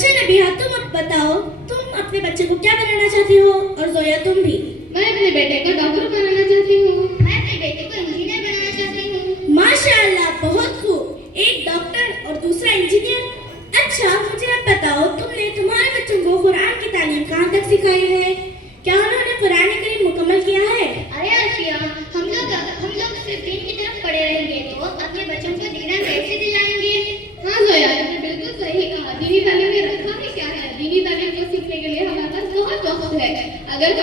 अच्छा नबिहा, तुम अब बताओ, तुम अपने बच्चे को क्या बनाना चाहती हो? और जोया तुम भी? मैं अपने बेटे को डॉक्टर बनाना चाहती हूँ। मैं अपने बेटे को इंजीनियर बनाना चाहती हूँ। माशाअल्लाह, बहुत खूब। एक डॉक्टर और दूसरा इंजीनियर। अच्छा, मुझे अब बताओ, तुमने तुम्हारे बच्चों को कुरान की तालीम कहाँ तक सिखाई है? क्या उन्होंने कुरान करीम मुकम्मल किया है? अरे अर्शिया, हम लोग सिर्फ दीन की तरफ पड़े रहेंगे तो अपने बच्चों को दीन कैसे दिलाएंगे? हाँ जोया, आपने बिल्कुल सही कहा। दीनी तालीम में रखा है क्या है? दीनी तालीम को सीखने के लिए हमारे पास बहुत वक्त है। अगर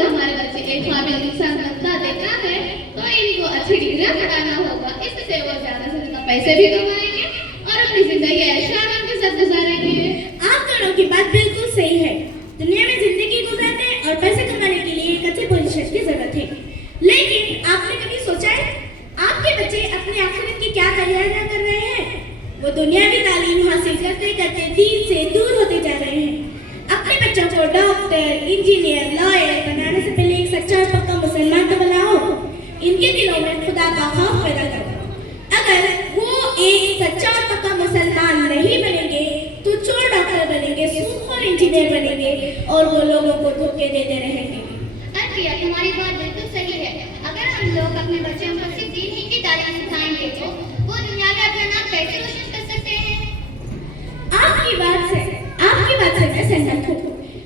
हमारे बच्चे एक काबिल इंसान बनता देता है तो इनको अच्छी डिग्रियां कराना होगा। इससे वो ज्यादा से ज्यादा पैसे भी कमाएंगे और अपनी जिंदगी ऐशो आराम के साथ गुजारेंगे। आप दोनों की बात बिल्कुल सही है। दुनिया में जिंदगी गुजारने और पैसे कमाने के लिए एक अच्छे पोजीशन की जरूरत है। लेकिन आपने कभी सोचा है आपके बच्चे अपनी आखिरत की क्या तैयारियां कर रहे हैं? वो दुनियावी तालीम हासिल करते करते दीन से दूर होते जा रहे हैं। अपने बच्चों को डॉक्टर, इंजीनियर, लॉयर बनाने से पहले एक सच्चा और पक्का मुसलमान तो बनाओ। इनके दिलों में खुदा का खौफ पैदा करो। अगर वो एक सच्चा और पक्का मुसलमान नहीं बनेंगे तो चोर डॉक्टर बनेंगे, सूदखोर इंजीनियर बनेंगे और वो लोगों को धोखे देते रहेंगे। अर्शिया, तुम्हारी बात बिल्कुल सही है। अगर हम लोग अपने बच्चों को सिर्फ दीन ही की तालीम सिखाएंगे तो वो दुनिया में अपना नाम कैसे रोशन कर सकते हैं? आपकी बात से मैं सहमत हूँ,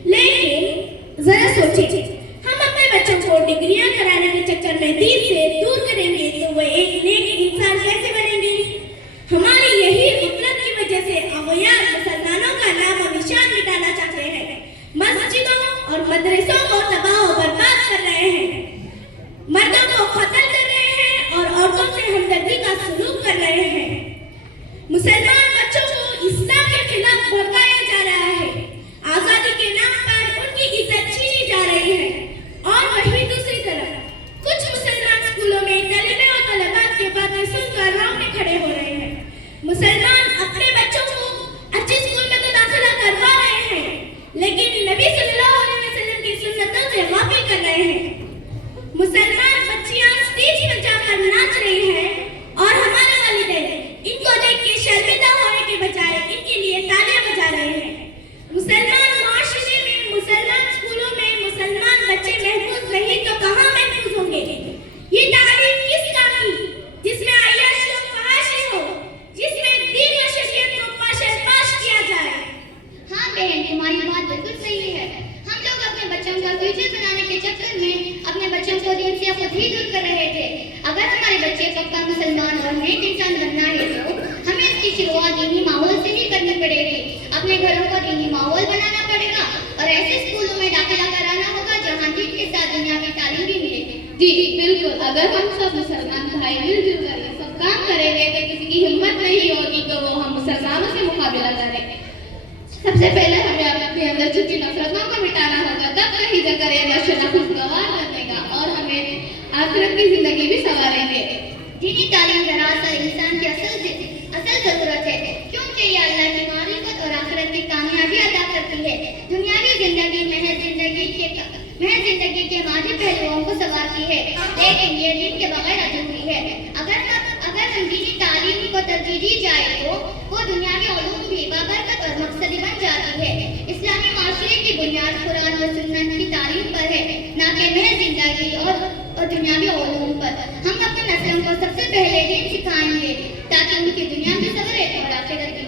लेकिन जरा सोचिए, हम अपने बच्चों को डिग्रियां कराने के चक्कर में दीन से दूर करेंगे तो वो एक नेक इंसान कैसे बनेंगे? हमारी यही फितरत की वजह से अगयार मुसलमानों का नाम और निशान मिटाना चाहते हैं, मस्जिदों और मदरसों को तबाह और बर्बाद कर रहे हैं, मर्दों को कत्ल कर रहे हैं और औरतों से हमदर्दी का सलूक कर रहे हैं। मुसलमान बच्चों को इस्लाम के खिलाफ भड़काया जा रहा है। आजादी के नाम पर उनकी इज्जत छीनी जा रही है। और वहीं दूसरी तरफ कुछ मुसलमान स्कूलों में तलबे और तलबात के बातें सुनकर राह में खड़े हो रहे हैं। मुसलमान अपने बच्चों को अच्छे स्कूल में तो दाखिला करवा रहे हैं, लेकिन नबी सल्लल्लाहु अलैहि वसल्लम की सुन्नतों से गाफिल कर रहे हैं। मुसलमान बच्चियां स्टेज पर जाकर नाच रही हैं और हमारे वालिदैन इनको देख के शर्मिंदा होने के बजाय इनके लिए तालियां बजा रहे हैं। मुसलमान माशरे में, मुसलमान स्कूलों में मुसलमान बच्चे महफूज नहीं तो कहाँ महफूज होंगे? ये तालीम किस काम की, जिसमें अय्याशी और फहाशी हो, जिसमें दीन और शरीयत को पाश किया जाए? हाँ बहन, तुम्हारी बात बिल्कुल सही है। हम लोग अपने बच्चों का फ्यूचर बनाने के चक्कर में अपने बच्चों को दीन से खुद ही दूर कर रहे थे। अगर हमारे बच्चे पक्का मुसलमान और नेक इंसान बनना है तो हमें इसकी शुरुआत दीनी माहौल से ही करनी पड़ेगी। अपने घरों को दीनी माहौल बनाना पड़ेगा और ऐसे स्कूलों में दाखिला कराना होगा जहाँ दीन के साथ दुनिया की तालीम भी मिलेगी। जी बिल्कुल, अगर हम सब मुसलमान भाई मिलजुल कर ये सब काम करेंगे तो किसी की हिम्मत नहीं होगी कि वो हम मुसलमानों से मुकाबला करें। सबसे पहले हमें अपने अंदर छुपी नफरतों को मिटाना होगा, तब कहीं जाकर ये नशा खुशगवार बनेगा और हमें आखिरत की जिंदगी भी संवारेंगे। दीनी तालीम दरअसल इंसान की असल जरूरत है, क्योंकि ये अल्लाह की मारिफत और आखिरत की कामयाबी अदा करती है। दुनियावी जिंदगी महज जिंदगी के मादी पहलुओं को संवारती है, लेकिन ये दीन के बगैर अधूरी है। अगर हम दीनी तालीम को तरजीह दी जाए तो वो दुनियावी उलूम भी बाबरकत और मकसदी बन जाती है। इस्लामी माशरे की बुनियाद कुरान और सुन्नत की तालीम पर है, ना कि महज जिंदगी और दुनियावी उलूम पर। हम अपने नस्लों को सबसे पहले दीन सिखाएंगे ताकि उनकी दुनिया भी सवरे और आखिरत भी।